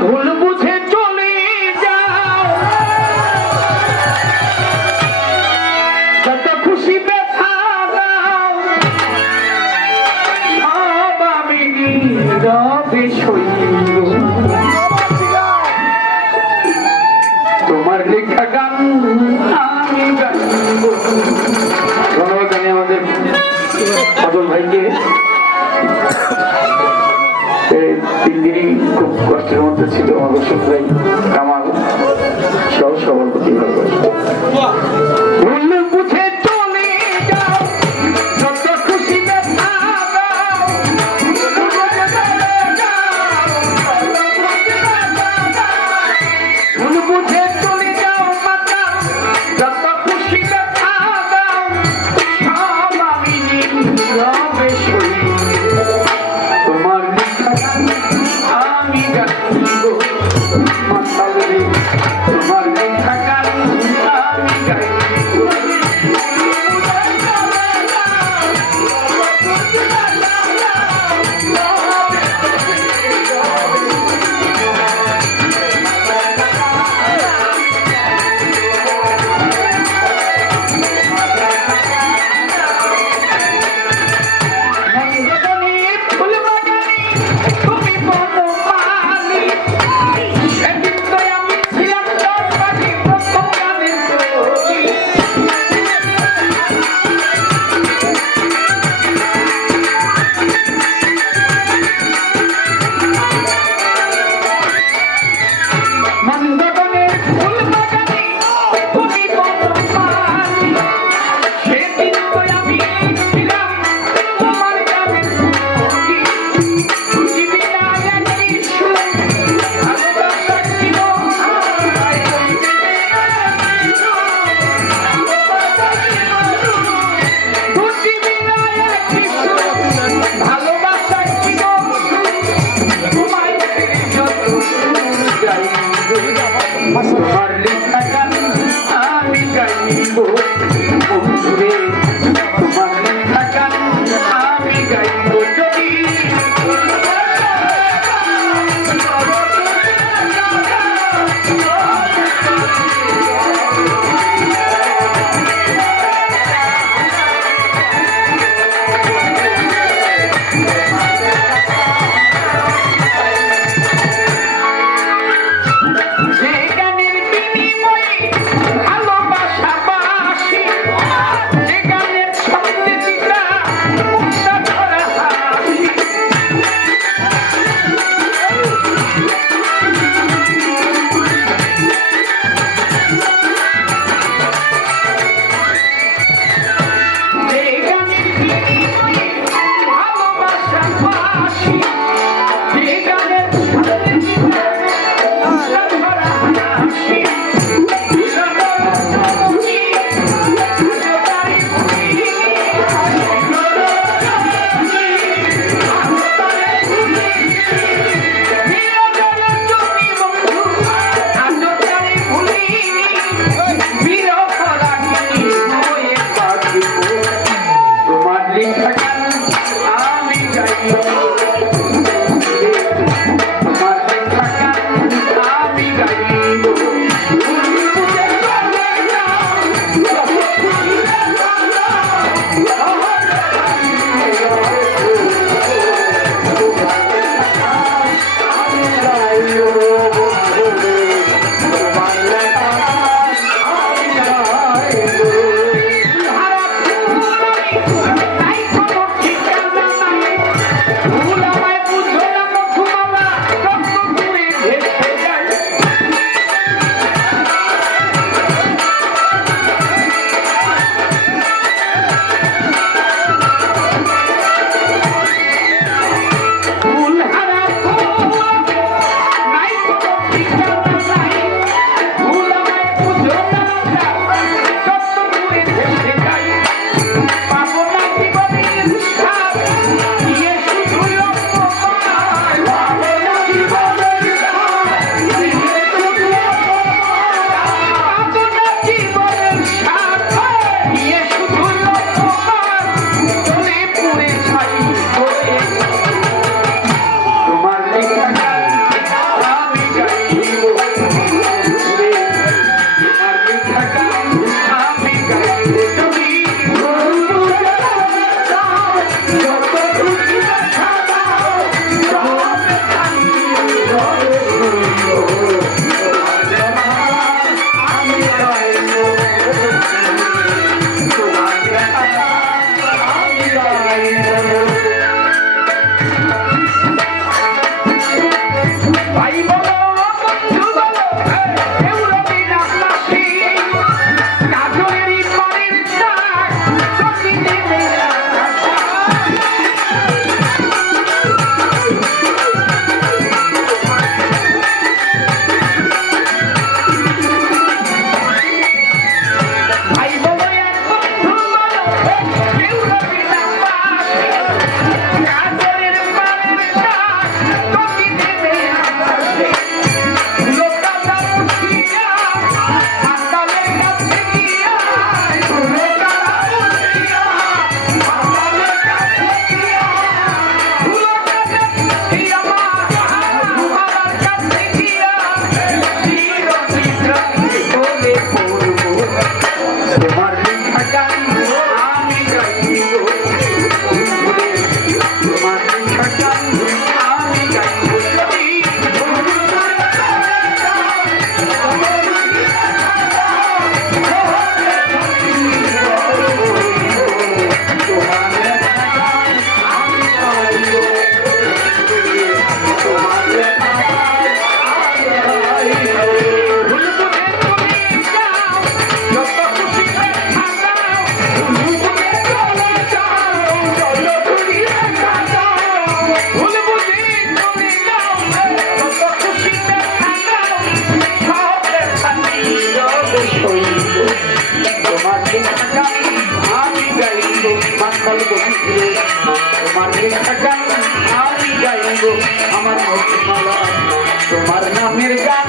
Con তিন দিনই খুব কষ্টের মধ্যে ছিল আমার বসুক ভাই সবার প্রতি parli বন্ধু তোমার লেখা গান আমি গাইব আমার মধ্যমালা তোমার নামের গান